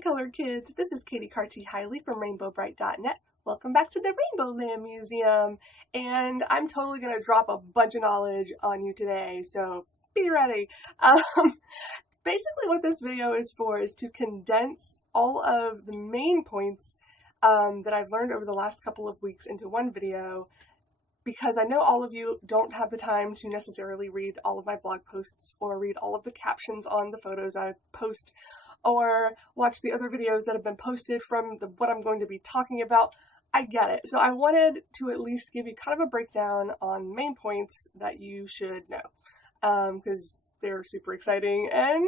color kids, this is Katie Carty-Hiley from RainbowBrite.net. Welcome back to the Rainbow Land Museum, and I'm totally going to drop a bunch of knowledge on you today, so be ready. Basically what this video is for is to condense all of the main points that I've learned over the last couple of weeks into one video, because I know all of you don't have the time to necessarily read all of my blog posts or read all of the captions on the photos I post or watch the other videos that have been posted from what I'm going to be talking about. I get it. So I wanted to at least give you kind of a breakdown on main points that you should know, because they're super exciting and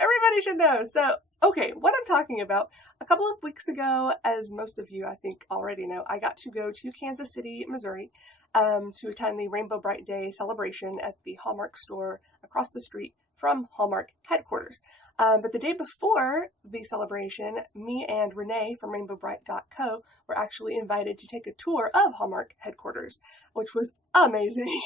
everybody should know. So, okay, what I'm talking about, a couple of weeks ago, as most of you I think already know, I got to go to Kansas City, Missouri, to attend the Rainbow Brite Day celebration at the Hallmark store across the street from Hallmark headquarters. But the day before the celebration, me and Renee from RainbowBrite.co were actually invited to take a tour of Hallmark headquarters, which was amazing.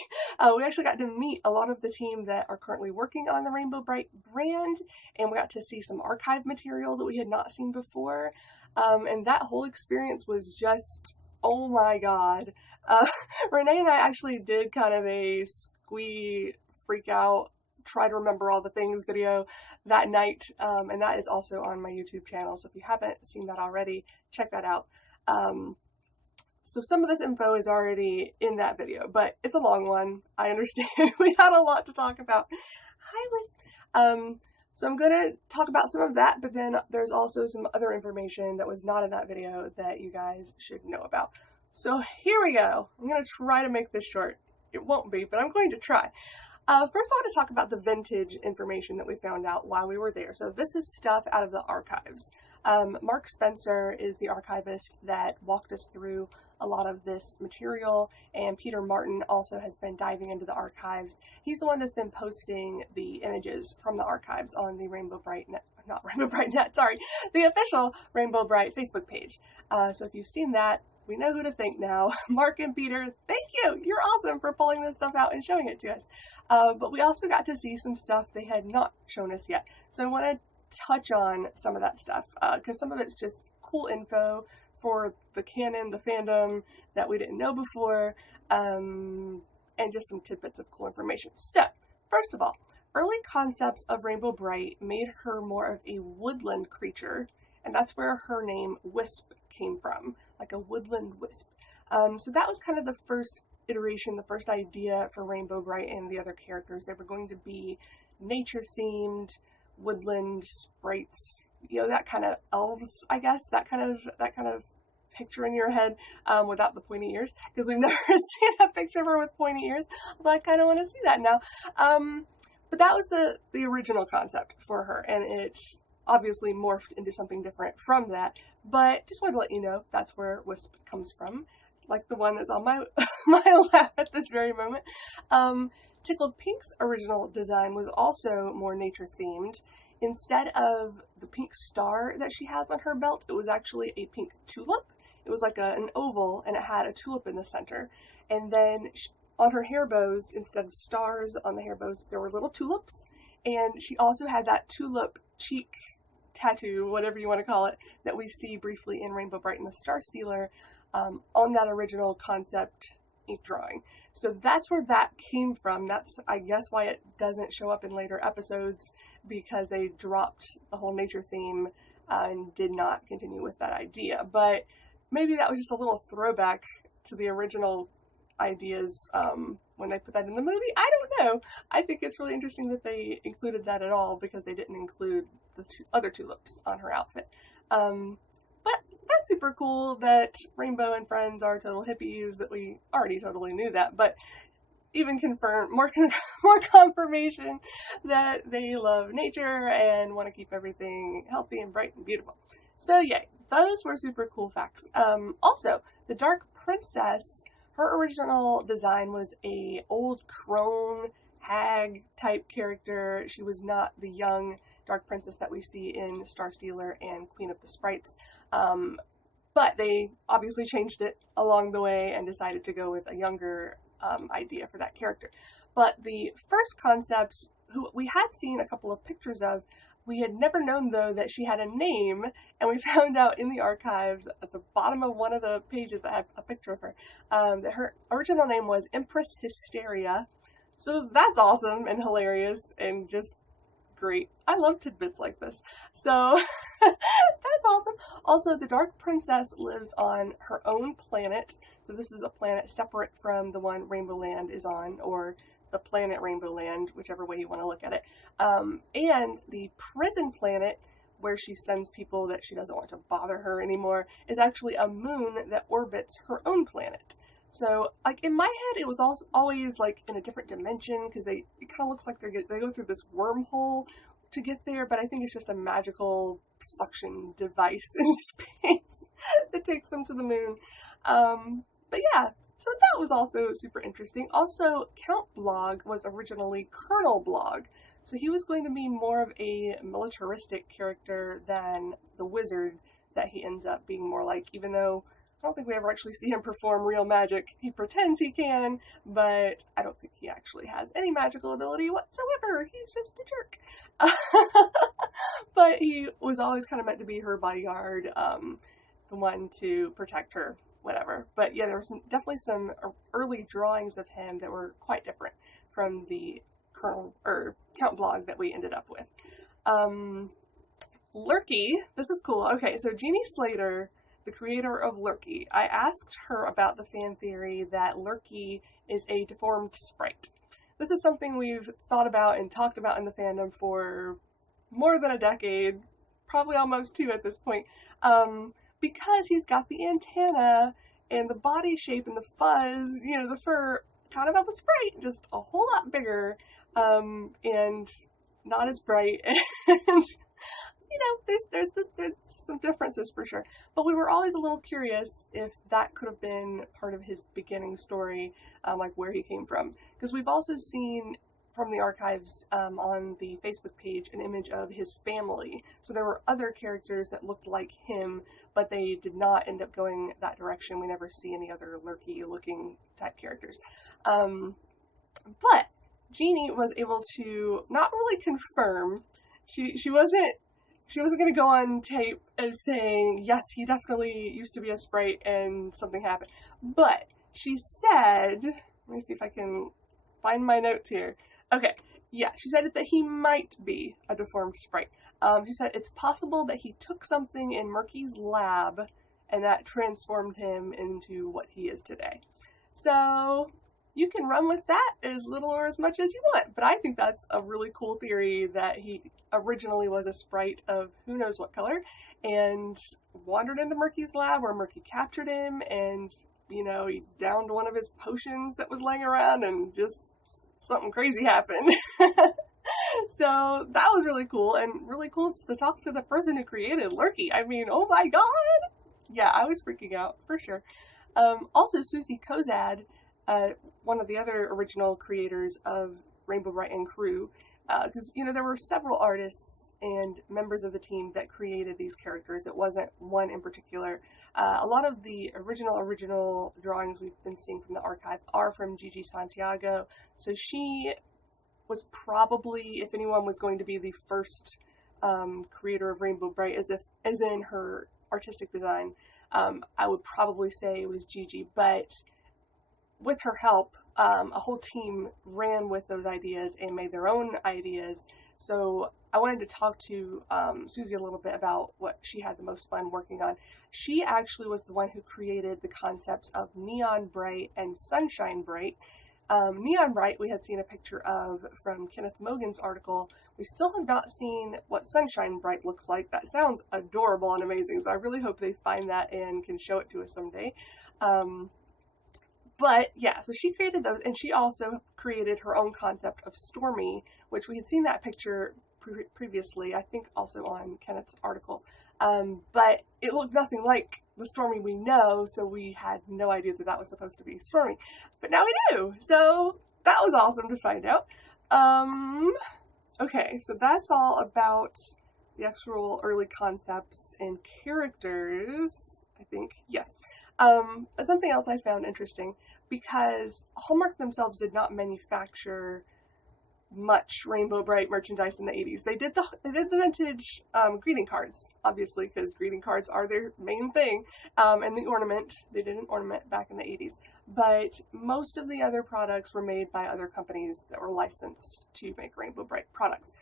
We actually got to meet a lot of the team that are currently working on the Rainbow Brite brand, and we got to see some archive material that we had not seen before. And that whole experience was just, oh my god. Renee and I actually did kind of a squee freak out, try to remember all the things video that night, and that is also on my YouTube channel, so if you haven't seen that already, check that out. So some of this info is already in that video, but it's a long one. I understand. We had a lot to talk about. Hi, Liz. So I'm going to talk about some of that, but then there's also some other information that was not in that video that you guys should know about. So here we go. I'm going to try to make this short. It won't be, but I'm going to try. First, I want to talk about the vintage information that we found out while we were there. So this is stuff out of the archives. Mark Spencer is the archivist that walked us through a lot of this material, and Peter Martin also has been diving into the archives. He's the one that's been posting the images from the archives on the Rainbow Brite Net, not Rainbow Brite Net, sorry, the official Rainbow Brite Facebook page. So if you've seen that, we know who to thank now. Mark and Peter, thank you! You're awesome for pulling this stuff out and showing it to us. But we also got to see some stuff they had not shown us yet. So I want to touch on some of that stuff, because some of it's just cool info for the canon, the fandom, that we didn't know before, and just some tidbits of cool information. So, first of all, early concepts of Rainbow Brite made her more of a woodland creature, and that's where her name Wisp came from, like a woodland wisp. So that was kind of the first iteration, the first idea for Rainbow Brite and the other characters. They were going to be nature-themed, woodland sprites, you know, that kind of elves, I guess, that kind of picture in your head, without the pointy ears, because we've never seen a picture of her with pointy ears, although I kind of want to see that now. But that was the original concept for her, and it obviously morphed into something different from that, but just wanted to let you know that's where Wisp comes from, like the one that's on my my lap at this very moment. Tickled Pink's original design was also more nature themed. Instead of the pink star that she has on her belt, it was actually a pink tulip. It was like an oval, and it had a tulip in the center. And then on her hair bows, instead of stars on the hair bows, there were little tulips. And she also had that tulip cheek tattoo, whatever you want to call it, that we see briefly in Rainbow Brite and the Star Stealer, on that original concept ink drawing. So that's where that came from. That's, I guess, why it doesn't show up in later episodes, because they dropped the whole nature theme and did not continue with that idea. But maybe that was just a little throwback to the original ideas when they put that in the movie. I don't know. I think it's really interesting that they included that at all, because they didn't include the other tulips on her outfit. But that's super cool that Rainbow and friends are total hippies, that we already totally knew that, but even confirm, more confirmation that they love nature and want to keep everything healthy and bright and beautiful. So yay, those were super cool facts. Also, the Dark Princess, her original design was a old crone hag type character. She was not the young Dark Princess that we see in Star Stealer and Queen of the Sprites. But they obviously changed it along the way and decided to go with a younger idea for that character. But the first concept, who we had seen a couple of pictures of, We had never known, though, that she had a name, and we found out in the archives at the bottom of one of the pages that had a picture of her, that her original name was Empress Hysteria. So that's awesome and hilarious and just great. I love tidbits like this. So that's awesome. Also, the Dark Princess lives on her own planet. So this is a planet separate from the one Rainbow Land is on, or the planet Rainbow Land, whichever way you want to look at it. And the prison planet, where she sends people that she doesn't want to bother her anymore, is actually a moon that orbits her own planet. So, like, in my head, it was always, like, in a different dimension, because it kind of looks like they go through this wormhole to get there, but I think it's just a magical suction device in space that takes them to the moon. But yeah, so that was also super interesting. Also, Count Blog was originally Colonel Blog, so he was going to be more of a militaristic character than the wizard that he ends up being more like, even though I don't think we ever actually see him perform real magic. He pretends he can, but I don't think he actually has any magical ability whatsoever. He's just a jerk. But he was always kind of meant to be her bodyguard, the one to protect her, whatever. But yeah, there was definitely some early drawings of him that were quite different from the Count Blog that we ended up with. Lerkey, this is cool. Okay, so Jeannie Slater, the creator of Lerkey, I asked her about the fan theory that Lerkey is a deformed sprite. This is something we've thought about and talked about in the fandom for more than a decade, probably almost 2 at this point, because he's got the antenna and the body shape and the fuzz, you know, the fur, kind of a sprite, just a whole lot bigger, and not as bright, and you know, there's some differences for sure. But we were always a little curious if that could have been part of his beginning story, like where he came from. Because we've also seen from the archives on the Facebook page an image of his family. So there were other characters that looked like him, but they did not end up going that direction. We never see any other Lerkey-looking type characters. But Jeannie was able to not really confirm. She wasn't going to go on tape as saying, yes, he definitely used to be a sprite and something happened. But she said, let me see if I can find my notes here. Okay, yeah, she said that he might be a deformed sprite. She said it's possible that he took something in Murky's lab and that transformed him into what he is today. So you can run with that as little or as much as you want, but I think that's a really cool theory that he originally was a sprite of who knows what color and wandered into Murky's lab where Murky captured him and, you know, he downed one of his potions that was laying around and just something crazy happened. So that was really cool, and really cool just to talk to the person who created Lerkey. I mean, oh my god! Yeah, I was freaking out, for sure. Also, Susie Kozad, one of the other original creators of Rainbow Brite and crew, because, you know, there were several artists and members of the team that created these characters. It wasn't one in particular. A lot of the original drawings we've been seeing from the archive are from Gigi Santiago, so she was probably, if anyone was going to be the first creator of Rainbow Brite, as in her artistic design, I would probably say it was Gigi, but with her help, a whole team ran with those ideas and made their own ideas. So I wanted to talk to Susie a little bit about what she had the most fun working on. She actually was the one who created the concepts of Neon Brite and Sunshine Brite. Neon Brite we had seen a picture of from Kenneth Mogan's article. We still have not seen what Sunshine Brite looks like. That sounds adorable and amazing, so I really hope they find that and can show it to us someday. But yeah, so she created those, and she also created her own concept of Stormy, which we had seen that picture previously, I think also on Kenneth's article. But it looked nothing like the Stormy we know, so we had no idea that that was supposed to be Stormy. But now we do! So that was awesome to find out. Okay, so that's all about the actual early concepts and characters, I think. Yes. Something else I found interesting, because Hallmark themselves did not manufacture much Rainbow Brite merchandise in the 80s. They did the vintage greeting cards, obviously, because greeting cards are their main thing, and the ornament. They did an ornament back in the 80s. But most of the other products were made by other companies that were licensed to make Rainbow Brite products.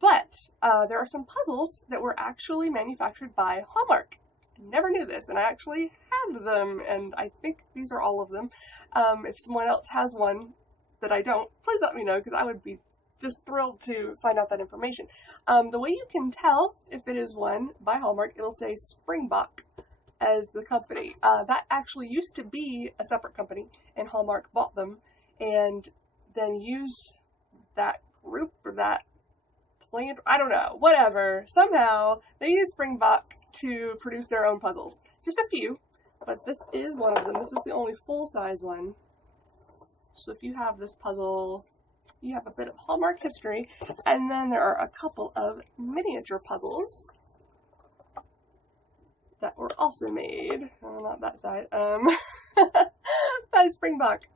But there are some puzzles that were actually manufactured by Hallmark. Never knew this, and I actually have them, and I think these are all of them. If someone else has one that I don't, please let me know, because I would be just thrilled to find out that information. The way you can tell if it is one by Hallmark, it'll say Springbok as the company. That actually used to be a separate company, and Hallmark bought them, and then used that group or that plant, I don't know, whatever. Somehow they used Springbok to produce their own puzzles. Just a few, but this is one of them. This is the only full-size one. So if you have this puzzle, you have a bit of Hallmark history. And then there are a couple of miniature puzzles that were also made, not that side, by Springbok,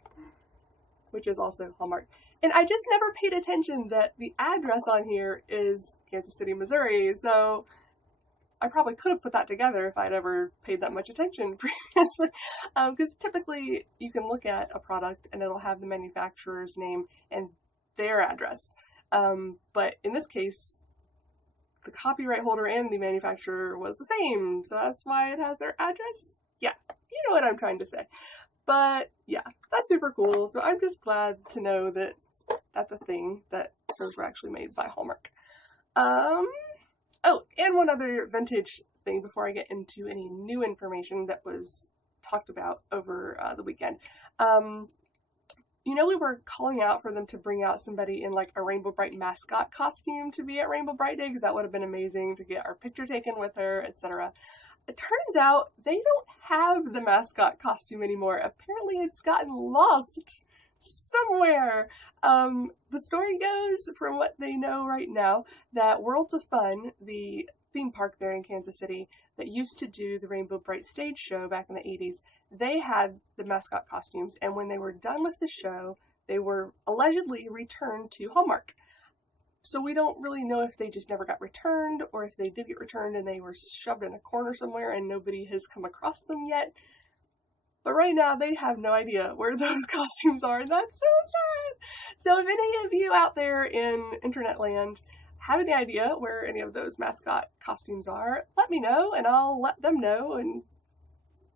which is also Hallmark. And I just never paid attention that the address on here is Kansas City, Missouri, so I probably could have put that together if I'd ever paid that much attention previously. Because typically you can look at a product and it'll have the manufacturer's name and their address. But in this case, the copyright holder and the manufacturer was the same, so that's why it has their address. Yeah, you know what I'm trying to say. But yeah, that's super cool. So I'm just glad to know that that's a thing, that those were actually made by Hallmark. Oh, and one other vintage thing before I get into any new information that was talked about over the weekend. You know, we were calling out for them to bring out somebody in like a Rainbow Brite mascot costume to be at Rainbow Brite Day, because that would have been amazing to get our picture taken with her, etc. It turns out they don't have the mascot costume anymore. Apparently it's gotten lost somewhere. The story goes, from what they know right now, that Worlds of Fun, the theme park there in Kansas City that used to do the Rainbow Brite stage show back in the 80s, they had the mascot costumes, and when they were done with the show, they were allegedly returned to Hallmark. So we don't really know if they just never got returned, or if they did get returned and they were shoved in a corner somewhere and nobody has come across them yet. But right now, they have no idea where those costumes are, and that's so sad! So if any of you out there in internet land have any idea where any of those mascot costumes are, let me know, and I'll let them know, and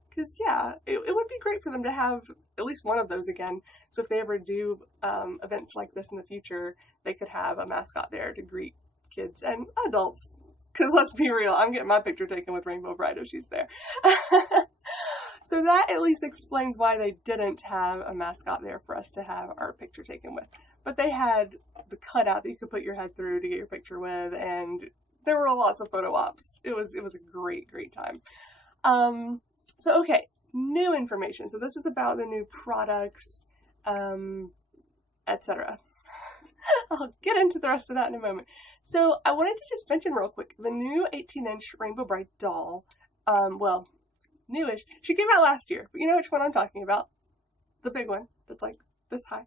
because, yeah, it would be great for them to have at least one of those again, so if they ever do events like this in the future, they could have a mascot there to greet kids and adults. Because let's be real, I'm getting my picture taken with Rainbow Brite if she's there. So that at least explains why they didn't have a mascot there for us to have our picture taken with. But they had the cutout that you could put your head through to get your picture with, and there were lots of photo ops. It was a great, great time. So okay, new information. So this is about the new products, etc. I'll get into the rest of that in a moment. So I wanted to just mention real quick, the new 18-inch Rainbow Brite doll, well, newish. She came out last year, but you know which one I'm talking about. The big one that's like this high.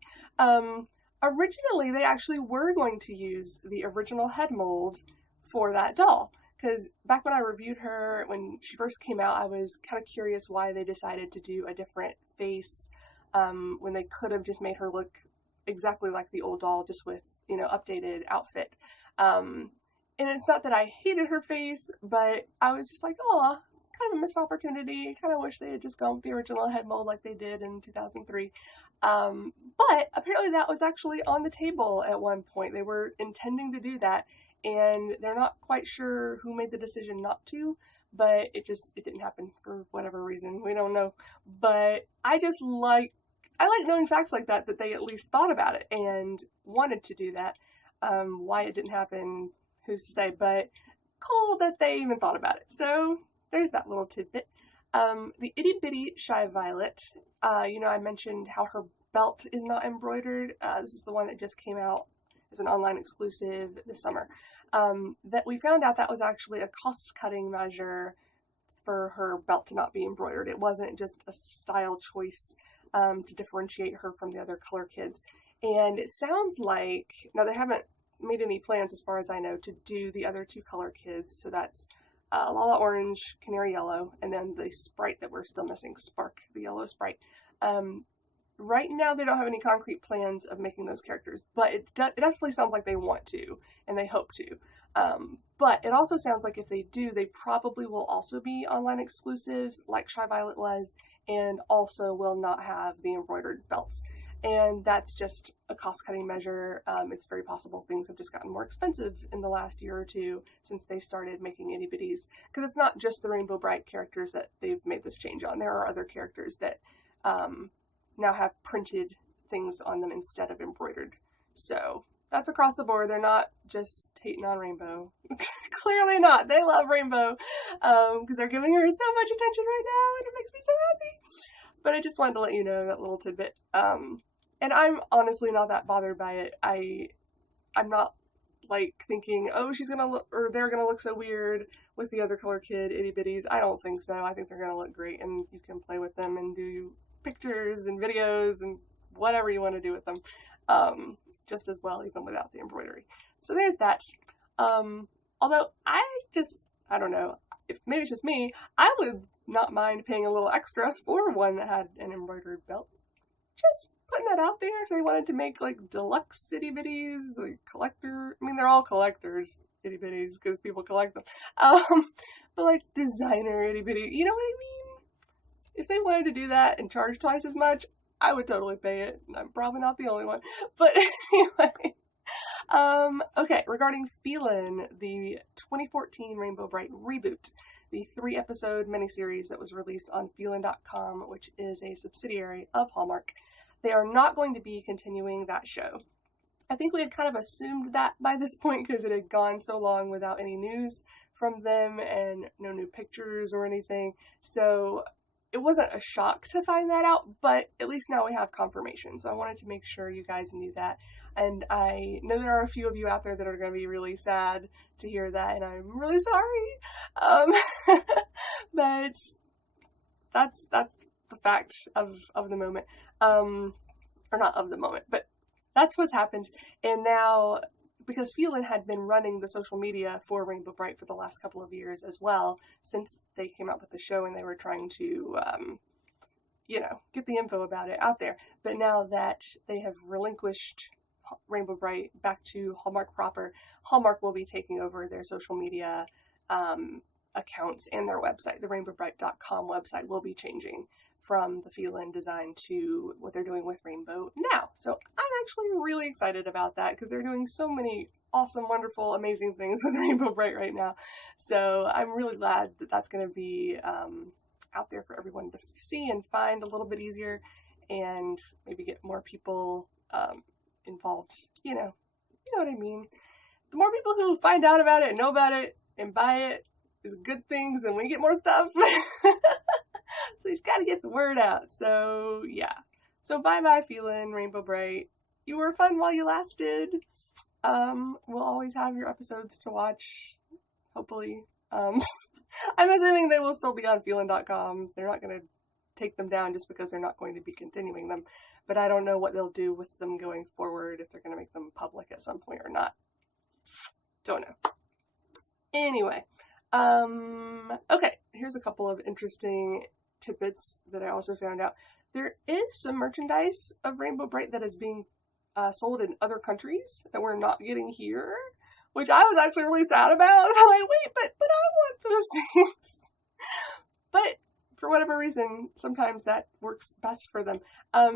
Originally, they actually were going to use the original head mold for that doll, because back when I reviewed her, when she first came out, I was kind of curious why they decided to do a different face when they could have just made her look exactly like the old doll, just with, you know, updated outfit. And it's not that I hated her face, but I was just like, oh, kind of a missed opportunity. Kind of wish they had just gone with the original head mold like they did in 2003. But apparently that was actually on the table at one point. They were intending to do that, and they're not quite sure who made the decision not to, but it didn't happen for whatever reason. We don't know. But I like knowing facts like that they at least thought about it and wanted to do that. Why it didn't happen, who's to say, but cool that they even thought about it. So there's that little tidbit. The Itty Bitty Shy Violet, you know, I mentioned how her belt is not embroidered. This is the one that just came out as an online exclusive this summer. That we found out that was actually a cost-cutting measure for her belt to not be embroidered. It wasn't just a style choice to differentiate her from the other color kids. And it sounds like, now they haven't made any plans as far as I know to do the other 2 color kids, so that's Lala Orange, Canary Yellow, and then the Sprite that we're still missing, Spark, the yellow Sprite. Right now they don't have any concrete plans of making those characters, but it definitely sounds like they want to, and they hope to. But it also sounds like if they do, they probably will also be online exclusives, like Shy Violet was, and also will not have the embroidered belts. And that's just a cost-cutting measure. It's very possible things have just gotten more expensive in the last year or 2 since they started making itty-bitties. Because it's not just the Rainbow Brite characters that they've made this change on. There are other characters that now have printed things on them instead of embroidered. So that's across the board. They're not just hating on Rainbow. Clearly not. They love Rainbow because they're giving her so much attention right now, and it makes me so happy. But I just wanted to let you know that little tidbit. And I'm honestly not that bothered by it. I'm not like thinking, oh, she's gonna look, or they're gonna look so weird with the other color kid itty bitties. I don't think so. I think they're gonna look great, and you can play with them and do pictures and videos and whatever you want to do with them, just as well, even without the embroidery. So there's that. Although I don't know, if maybe it's just me, I would not mind paying a little extra for one that had an embroidered belt. Just putting that out there if they wanted to make like deluxe itty bitties, like collector. I mean, they're all collectors itty bitties because people collect them. But like designer itty bitty, you know what I mean? If they wanted to do that and charge twice as much, I would totally pay it. I'm probably not the only one. But anyway. Okay, regarding Feelin', the 2014 Rainbow Brite reboot, the 3-episode miniseries that was released on Feelin.com, which is a subsidiary of Hallmark. They are not going to be continuing that show. I think we had kind of assumed that by this point because it had gone so long without any news from them and no new pictures or anything. So it wasn't a shock to find that out, but at least now we have confirmation. So I wanted to make sure you guys knew that. And I know there are a few of you out there that are going to be really sad to hear that, and I'm really sorry. But that's the fact of the moment. Or not of the moment, but that's what's happened. And now, because Feelin' had been running the social media for Rainbow Brite for the last couple of years as well, since they came out with the show and they were trying to, get the info about it out there. But now that they have relinquished Rainbow Brite back to Hallmark proper, Hallmark will be taking over their social media accounts and their website. The rainbowbrite.com website will be changing from the Feelin' design to what they're doing with Rainbow now. So I'm actually really excited about that because they're doing so many awesome, wonderful, amazing things with Rainbow Brite right now. So I'm really glad that that's going to be out there for everyone to see and find a little bit easier and maybe get more people involved. You know what I mean. The more people who find out about it and know about it and buy it is good things, and we get more stuff. So you just gotta get the word out. So yeah. So bye-bye Feelin', Rainbow Brite. You were fun while you lasted. We'll always have your episodes to watch, hopefully. I'm assuming they will still be on Feelin.com. They're not gonna take them down just because they're not going to be continuing them. But I don't know what they'll do with them going forward, if they're gonna make them public at some point or not. Don't know. Anyway. Okay, here's a couple of interesting tidbits that I also found out. There is some merchandise of Rainbow Brite that is being sold in other countries that we're not getting here, which I was actually really sad about. I was like, wait, but I want those things. But for whatever reason, sometimes that works best for them.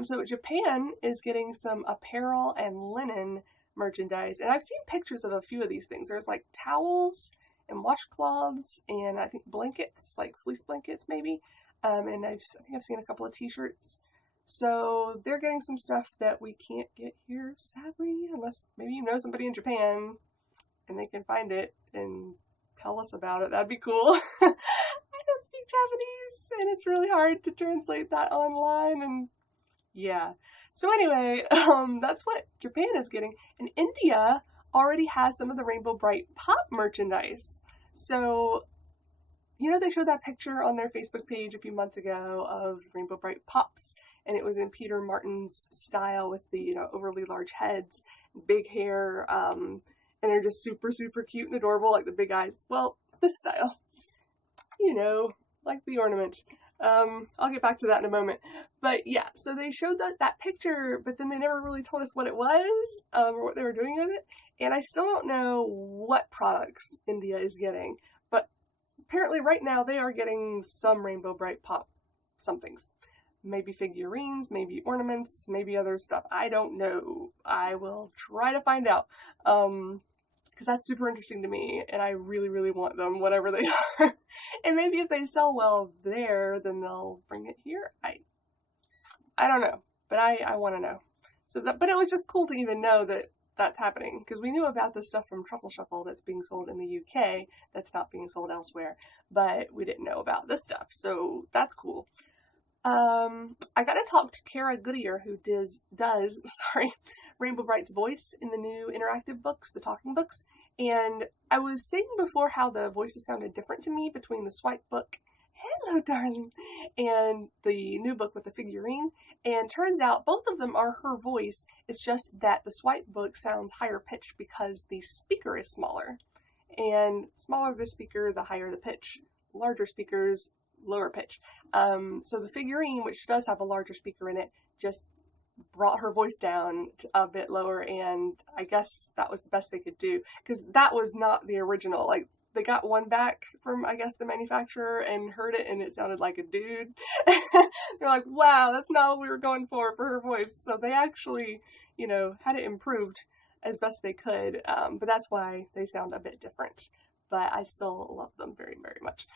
So Japan is getting some apparel and linen merchandise, and I've seen pictures of a few of these things. There's like towels and washcloths and I think blankets, like fleece blankets maybe. And I think I've seen a couple of t-shirts. So they're getting some stuff that we can't get here, sadly, unless maybe you know somebody in Japan and they can find it and tell us about it. That'd be cool. I don't speak Japanese and it's really hard to translate that online, and yeah. So anyway, that's what Japan is getting. And India already has some of the Rainbow Brite pop merchandise. So, you know, they showed that picture on their Facebook page a few months ago of Rainbow Brite Pops, and it was in Peter Martin's style with the, you know, overly large heads, big hair, and they're just super, super cute and adorable, like the big eyes. Well, this style, you know, like the ornament. I'll get back to that in a moment. But yeah, so they showed that picture, but then they never really told us what it was, or what they were doing with it. And I still don't know what products India is getting, but apparently right now they are getting some Rainbow Brite Pop somethings. Maybe figurines, maybe ornaments, maybe other stuff. I don't know. I will try to find out. Because that's super interesting to me, and I really, really want them, whatever they are. And maybe if they sell well there, then they'll bring it here. I don't know, but I want to know. But it was just cool to even know that that's happening, because we knew about the stuff from Truffle Shuffle that's being sold in the UK that's not being sold elsewhere, but we didn't know about this stuff, so that's cool. I got to talk to Kara Goodyear, who does Rainbow Brite's voice in the new interactive books, the talking books, and I was saying before how the voices sounded different to me between the Swipe book, hello darling, and the new book with the figurine, and turns out both of them are her voice. It's just that the Swipe book sounds higher pitched because the speaker is smaller, and smaller the speaker, the higher the pitch. Larger speakers, lower pitch. So the figurine, which does have a larger speaker in it, just brought her voice down a bit lower, and I guess that was the best they could do, because that was not the original. Like, they got one back from, I guess, the manufacturer and heard it, and it sounded like a dude. They're like, wow, that's not what we were going for her voice. So they actually, you know, had it improved as best they could, but that's why they sound a bit different. But I still love them very, very much.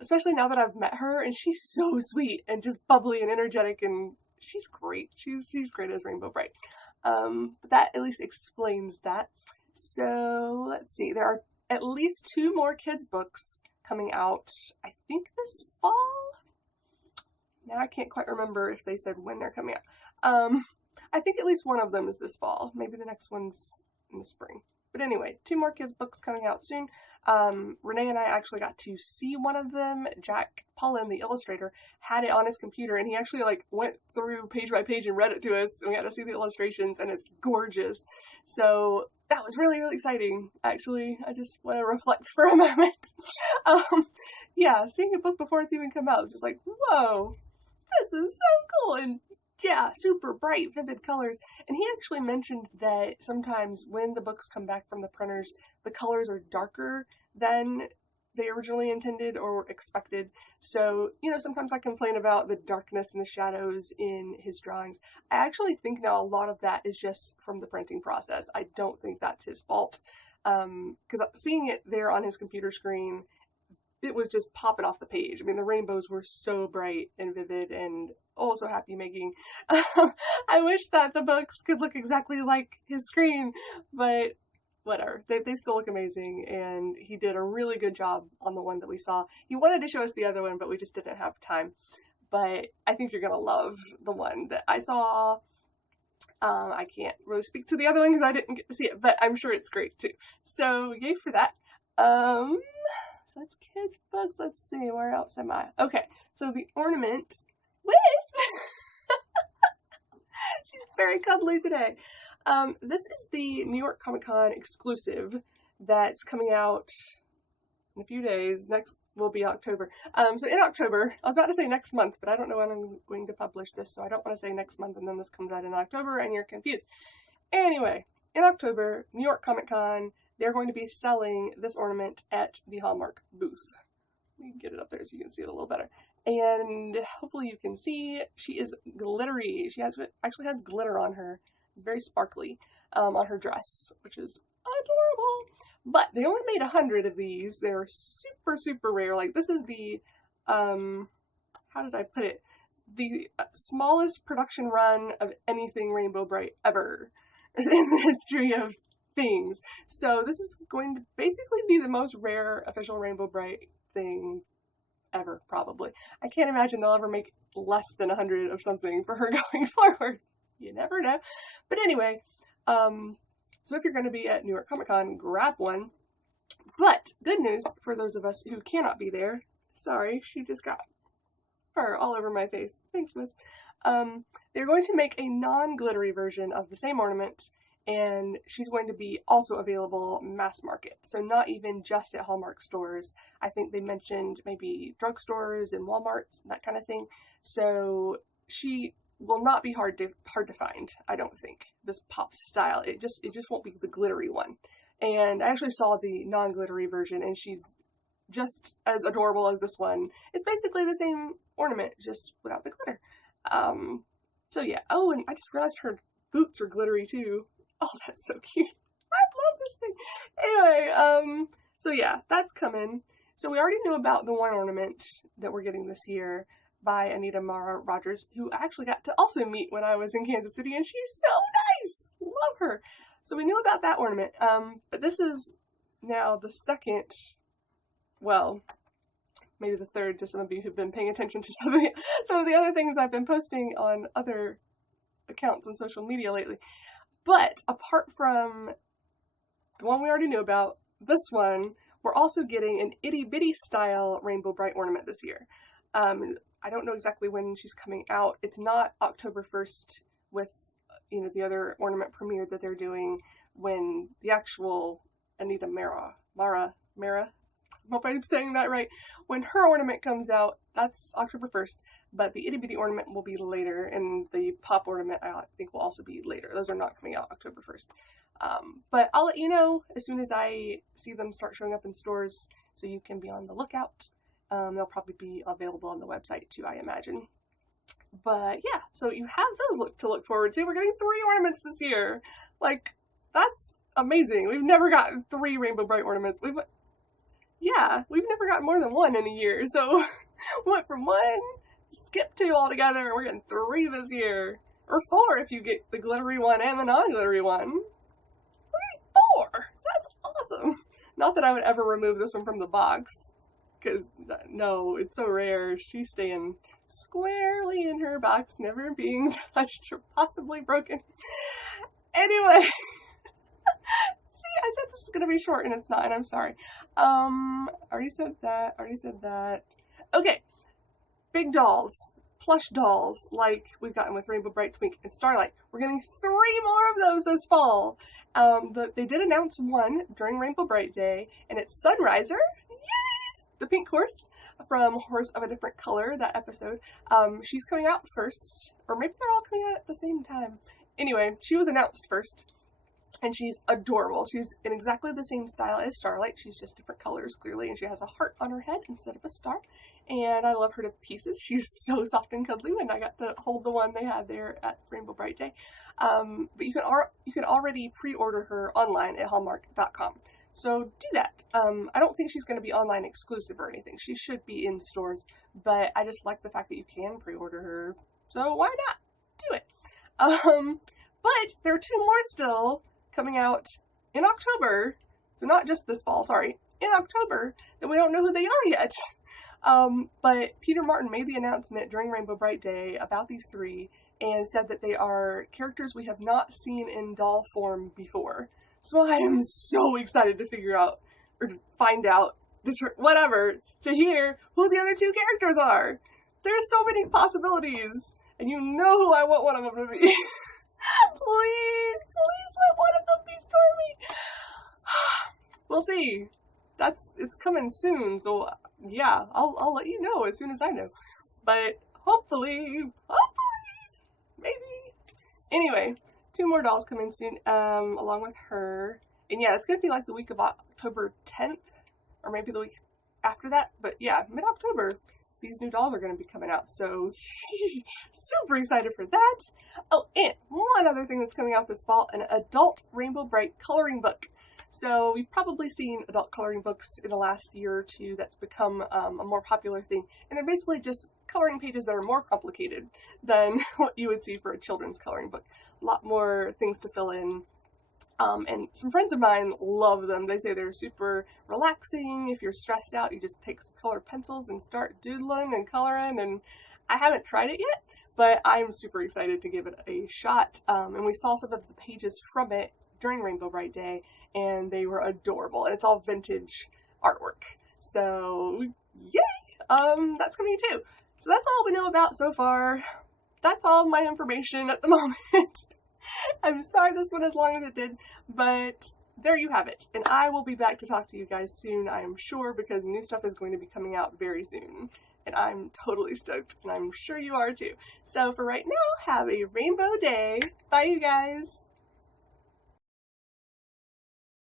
Especially now that I've met her, and she's so sweet and just bubbly and energetic, and she's great. She's great as Rainbow Brite. But that at least explains that. So let's see, there are at least 2 more kids' books coming out, I think this fall? Now I can't quite remember if they said when they're coming out. I think at least one of them is this fall. Maybe the next one's in the spring. But anyway, 2 more kids' books coming out soon. Renee and I actually got to see one of them. Jack Pullen, the illustrator, had it on his computer, and he actually went through page by page and read it to us, and we got to see the illustrations, and it's gorgeous. So that was really, really exciting, actually. I just want to reflect for a moment. Yeah, seeing a book before it's even come out is just like, whoa, this is so cool, and yeah, super bright, vivid colors. And he actually mentioned that sometimes when the books come back from the printers, the colors are darker than they originally intended or expected. So, you know, sometimes I complain about the darkness and the shadows in his drawings. I actually think now a lot of that is just from the printing process. I don't think that's his fault. Because seeing it there on his computer screen, it was just popping off the page. I mean, the rainbows were so bright and vivid and also happy making. I wish that the books could look exactly like his screen, but whatever. They still look amazing, and he did a really good job on the one that we saw. He wanted to show us the other one, but we just didn't have time. But I think you're going to love the one that I saw. I can't really speak to the other one because I didn't get to see it, but I'm sure it's great too. So yay for that. So that's kids' books. Let's see, where else am I? Okay, so the ornament. Wisp! She's very cuddly today. This is the New York Comic Con exclusive that's coming out in a few days. Next will be October. So in October, I was about to say next month, but I don't know when I'm going to publish this, so I don't want to say next month and then this comes out in October and you're confused. Anyway, in October, New York Comic Con, they're going to be selling this ornament at the Hallmark booth. Let me get it up there so you can see it a little better. And hopefully you can see, she is glittery. She actually has glitter on her. It's very sparkly on her dress, which is adorable. But they only made 100 of these. They're super, super rare. Like, this is the, how did I put it? The smallest production run of anything Rainbow Brite ever in the history of things. So this is going to basically be the most rare official Rainbow Brite thing ever, probably. I can't imagine they'll ever make less than 100 of something for her going forward. You never know. But anyway, so if you're going to be at New York Comic Con, grab one. But good news for those of us who cannot be there, Sorry, she just got fur all over my face. Thanks, miss. They're going to make a non-glittery version of the same ornament, and she's going to be also available mass market. So not even just at Hallmark stores. I think they mentioned maybe drugstores and Walmarts, that kind of thing. So she will not be hard to find, I don't think, this pop style. It just won't be the glittery one. And I actually saw the non-glittery version, and she's just as adorable as this one. It's basically the same ornament, just without the glitter. So yeah. Oh, and I just realized her boots are glittery too. Oh, that's so cute. I love this thing. Anyway, so yeah, that's coming. So we already knew about the one ornament that we're getting this year by Anita Mara Rogers, who I actually got to also meet when I was in Kansas City, and she's so nice. Love her. So we knew about that ornament. But this is now the second, well, maybe the third to some of you who've been paying attention to some of the other things I've been posting on other accounts on social media lately. But apart from the one we already knew about, this one, we're also getting an itty bitty style Rainbow Brite ornament this year. I don't know exactly when she's coming out. It's not October 1st with, you know, the other ornament premiere that they're doing when the actual Anita Mara, I hope I'm saying that right. When her ornament comes out, that's October 1st, but the itty bitty ornament will be later, and the pop ornament I think will also be later. Those are not coming out October 1st. But I'll let you know as soon as I see them start showing up in stores, so you can be on the lookout. They'll probably be available on the website too, I imagine. But yeah, so you have those to look forward to. We're getting 3 ornaments this year. Like, that's amazing. We've never gotten 3 Rainbow Brite ornaments. We've never got more than 1 in a year, so we went from 1, skip 2 altogether, and we're getting 3 this year. Or 4 if you get the glittery one and the non-glittery one. We're getting 4! That's awesome! Not that I would ever remove this one from the box, because, no, it's so rare. She's staying squarely in her box, never being touched or possibly broken. Anyway... I said this is going to be short, and it's not, and I'm sorry. Already said that. Okay. Big dolls. Plush dolls, like we've gotten with Rainbow Brite, Twink, and Starlight. We're getting 3 more of those this fall. They did announce one during Rainbow Brite Day, and it's Sunriser. Yay! The pink horse from Horse of a Different Color, that episode. She's coming out first, or maybe they're all coming out at the same time. Anyway, she was announced first. And she's adorable. She's in exactly the same style as Starlight. She's just different colors, clearly, and she has a heart on her head instead of a star. And I love her to pieces. She's so soft and cuddly when I got to hold the one they had there at Rainbow Brite Day. But you can already pre-order her online at Hallmark.com. So do that. I don't think she's going to be online exclusive or anything. She should be in stores, but I just like the fact that you can pre-order her. So why not? Do it. But there are 2 more still coming out in October, so not just this fall, sorry, in October, that we don't know who they are yet. But Peter Martin made the announcement during Rainbow Brite Day about these 3, and said that they are characters we have not seen in doll form before. So I am so excited to figure out, or to find out, to hear who the other 2 characters are. There's so many possibilities, and you know who I want one of them to be. Please let one of them be Stormy. We'll see. It's coming soon, so yeah, I'll let you know as soon as I know. But hopefully, maybe. Anyway, 2 more dolls coming soon, along with her. And yeah, it's gonna be like the week of October 10th, or maybe the week after that. But yeah, mid-October. These new dolls are going to be coming out, so super excited for that. Oh, and one other thing that's coming out this fall, an adult Rainbow Brite coloring book. So we've probably seen adult coloring books in the last year or 2 that's become a more popular thing, and they're basically just coloring pages that are more complicated than what you would see for a children's coloring book. A lot more things to fill in. And some friends of mine love them. They say they're super relaxing. If you're stressed out, you just take some colored pencils and start doodling and coloring. And I haven't tried it yet, but I'm super excited to give it a shot. And we saw some of the pages from it during Rainbow Brite Day, and they were adorable. And it's all vintage artwork. So, yay! that's coming too. So that's all we know about so far. That's all my information at the moment. I'm sorry this went as long as it did, but there you have it. And I will be back to talk to you guys soon, I am sure, because new stuff is going to be coming out very soon. And I'm totally stoked, and I'm sure you are too. So for right now, have a rainbow day. Bye, you guys.